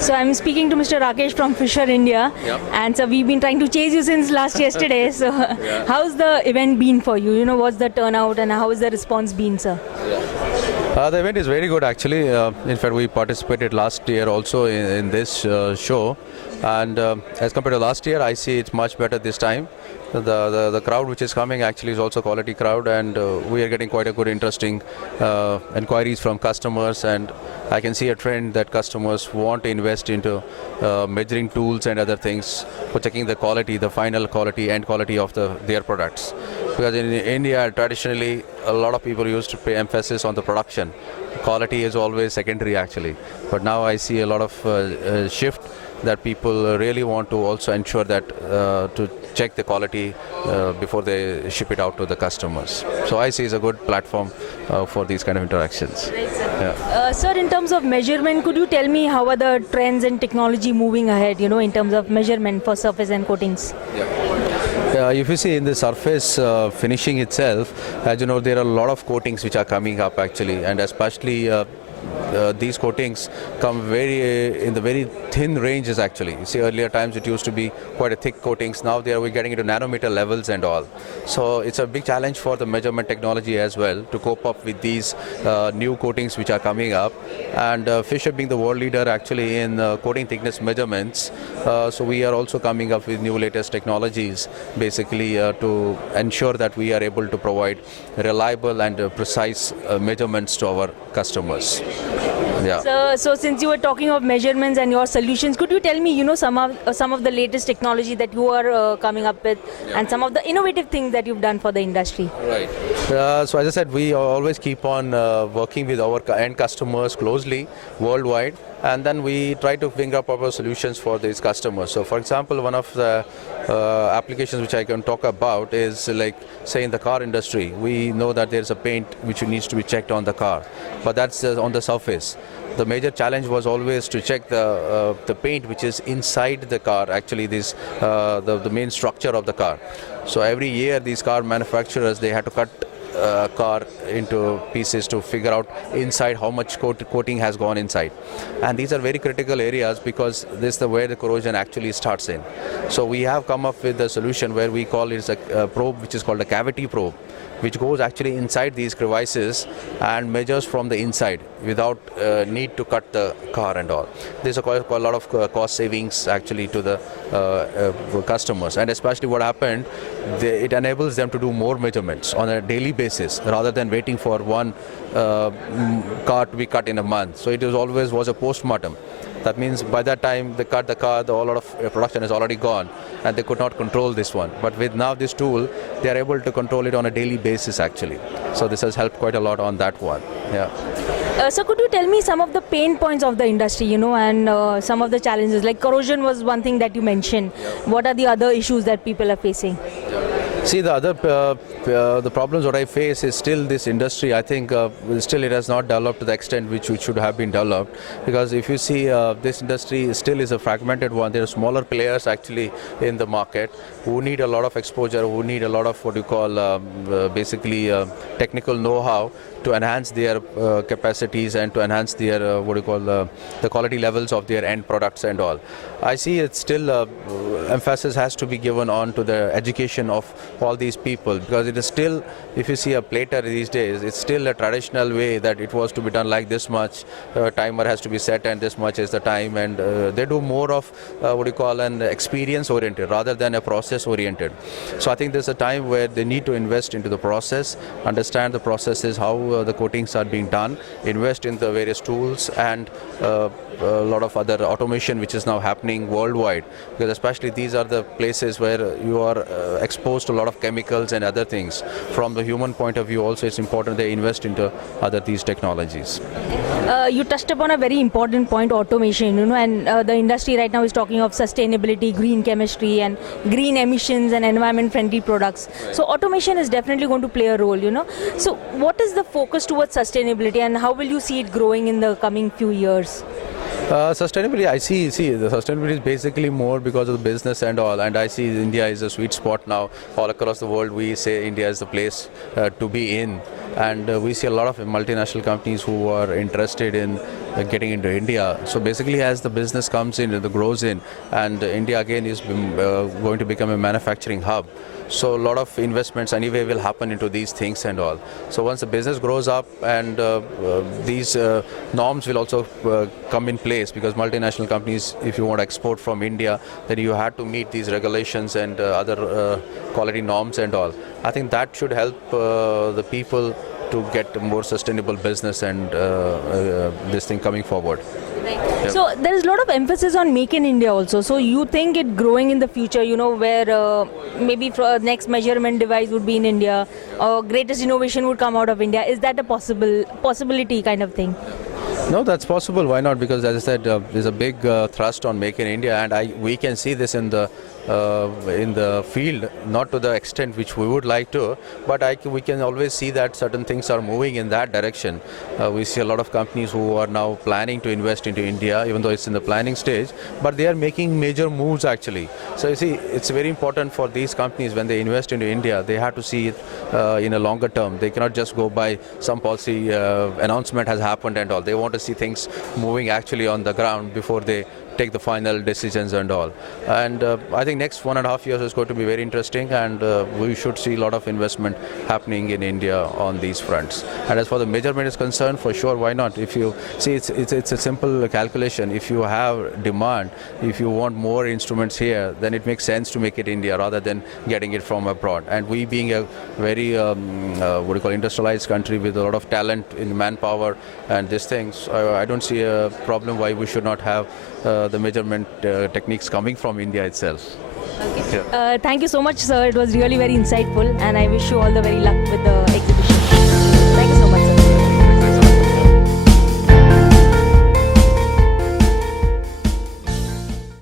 So I'm speaking to Mr. Rakesh from Fisher India, and so we've been trying to chase you since last yesterday. So how's the event been for you? What's the turnout and how has the response been, sir? The event is very good actually. In fact, we participated last year also in this show, and as compared to last year, I see it's much better this time. The crowd which is coming actually is also quality crowd, and we are getting quite a good interesting inquiries from customers, and I can see a trend that customers want to invest into measuring tools and other things for checking the quality, the final quality and quality of their products. Because in India, traditionally, a lot of people used to pay emphasis on the production. Quality is always secondary actually. But now I see a lot of shift that people really want to also ensure that to check the quality before they ship it out to the customers. So I see it's a good platform for these kind of interactions. Right, sir. Sir, in terms of measurement, could you tell me how are the trends and technology moving ahead, in terms of measurement for surface and coatings? If you see in the surface finishing itself, as you know, there are a lot of coatings which are coming up actually, and especially these coatings come in the very thin ranges actually. You see, earlier times it used to be quite a thick coatings. Now we're getting into nanometer levels and all. So it's a big challenge for the measurement technology as well to cope up with these new coatings which are coming up. And Fisher being the world leader actually in coating thickness measurements, so we are also coming up with new latest technologies basically to ensure that we are able to provide reliable and precise measurements to our customers. Yeah. So since you were talking of measurements and your solutions, could you tell me, some of the latest technology that you are coming up with, and some of the innovative things that you've done for the industry? Right. So as I said, we always keep on working with our end customers closely worldwide, and then we try to bring up our solutions for these customers. So for example, one of the applications which I can talk about is like, say, in the car industry, we know that there's a paint which needs to be checked on the car, but that's on the surface. The major challenge was always to check the paint which is inside the car, actually the main structure of the car. So every year these car manufacturers, they had to cut car into pieces to figure out inside how much coating has gone inside, and these are very critical areas because this is where the corrosion actually starts in. So we have come up with a solution where we call it a probe which is called a cavity probe, which goes actually inside these crevices and measures from the inside without need to cut the car and all. There's quite a lot of cost savings actually to the customers, and especially what happened, it enables them to do more measurements on a daily basis rather than waiting for one car to be cut in a month. So it always was a post-mortem. That means by that time they cut the car, a lot of production is already gone, and they could not control this one. But with now this tool, they are able to control it on a daily basis actually. So this has helped quite a lot on that one. Yeah. So could you tell me some of the pain points of the industry, and some of the challenges? Like corrosion was one thing that you mentioned. What are the other issues that people are facing? See, the other the problems what I face is still this industry. I think still it has not developed to the extent which should have been developed, because if you see this industry still is a fragmented one. There are smaller players actually in the market who need a lot of exposure, who need a lot of what you call basically technical know-how to enhance their capacities and to enhance their what you call the quality levels of their end products and all. I see it's still emphasis has to be given on to the education of all these people, because it is still, if you see a plater these days, it's still a traditional way that it was to be done like this much, timer has to be set and this much is the time, and they do more of what you call an experience oriented rather than a process oriented. So I think there's a time where they need to invest into the process, understand the processes, how the coatings are being done, invest in the various tools, and a lot of other automation which is now happening worldwide, because especially these are the places where you are exposed to a lot of chemicals and other things. From the human point of view also, it's important they invest into these technologies. You touched upon a very important point, automation, and the industry right now is talking of sustainability, green chemistry and green emissions and environment friendly products. So automation is definitely going to play a role, So what is the focus towards sustainability, and how will you see it growing in the coming few years? Sustainability, I see, the sustainability is basically more because of the business and all, and I see India is a sweet spot now. All across the world, we say India is the place to be in, and we see a lot of multinational companies who are interested in getting into India. So basically, as the business comes in, it grows in, and India again is going to become a manufacturing hub. So a lot of investments anyway will happen into these things and all. So once the business grows up, and these norms will also come in place, because multinational companies, if you want to export from India, then you had to meet these regulations and other quality norms and all. I think that should help the people to get more sustainable business and this thing coming forward. So there is a lot of emphasis on Make in India also. So you think it growing in the future, where maybe next measurement device would be in India, or greatest innovation would come out of India. Is that a possibility kind of thing? No, that's possible. Why not? Because as I said, there's a big thrust on Make in India, and we can see this in the field, not to the extent which we would like to, but we can always see that certain things are moving in that direction. We see a lot of companies who are now planning to invest into India, even though it's in the planning stage, but they are making major moves actually. So you see, it's very important for these companies when they invest into India, they have to see it in a longer term. They cannot just go by some policy announcement has happened and all. They want to see things moving actually on the ground before they take the final decisions and all. And I think next 1.5 years is going to be very interesting, and we should see a lot of investment happening in India on these fronts. And as far the measurement is concerned, for sure, why not? If you see, it's a simple calculation. If you have demand, if you want more instruments here, then it makes sense to make it India rather than getting it from abroad. And we being a very industrialized country with a lot of talent in manpower and these things, I don't see a problem why we should not have the measurement techniques coming from India itself. Okay. Thank you so much, sir. It was really very insightful, and I wish you all the very luck with the exhibition.